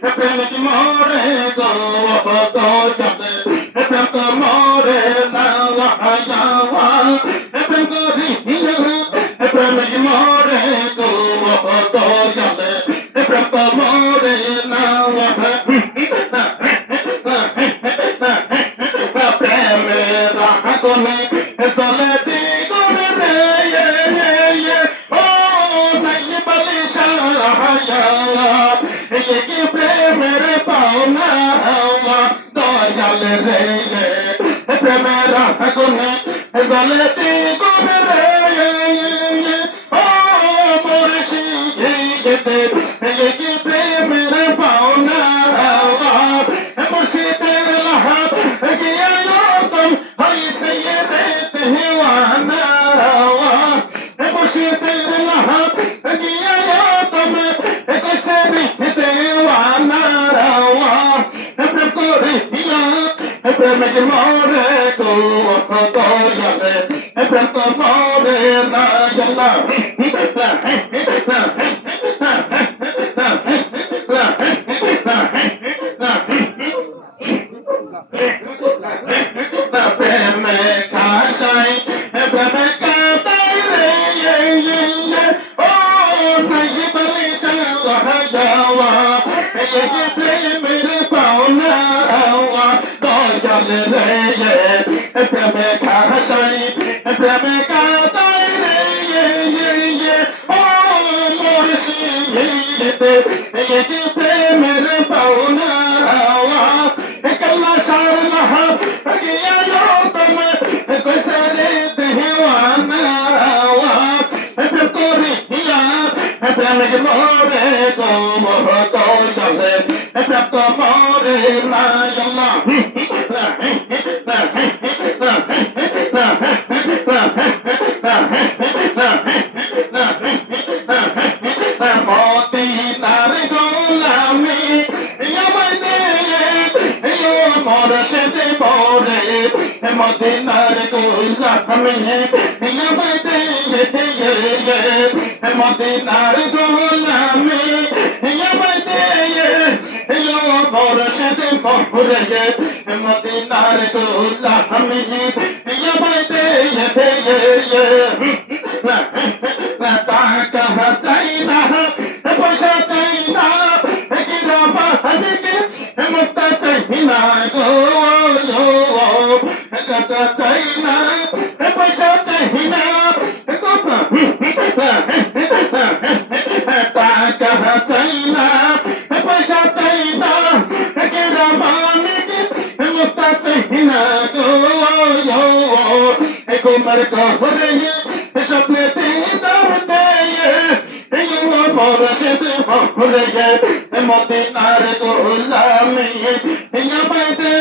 প্রেমিক মরে গো তো যাবে প্রেম তো মরে না যাওয়া প্রেম করি প্রেমিক মরে গো তো যাবে প্রেম তো মরে না প্রেমের আগুনে জলে রে প্রেমের আগুনে জলে প্রেমিক মরে কেউ অথত জানে প্রেম তো মরে না জানা প্রেমে খাসাই প্রেমে কাতাই রে ও নাই বলে সাহা যাওয়া প্রেমে প্রেমে খাসাই প্রেমে কাতাই রে ও মুর্শিদ এই প্রেমের পাওনা more, go more, go, go, go, go, go, go, go, go, go, go, মদিনার গোলামে দিলবে দিয়ে দিয়ে মদিনার গোলামে দিলবে দিয়ে এলো মোরশেদ মহুরে মদিনার গোলামে দিলবে দিয়ে দিয়ে টাকা চাই না পয়সা চাই না মুক্তা চাই না গো কুমার কহরে স্বপ্নে দিদার ভরে মদিনার গোলামি ইয়া বাইদে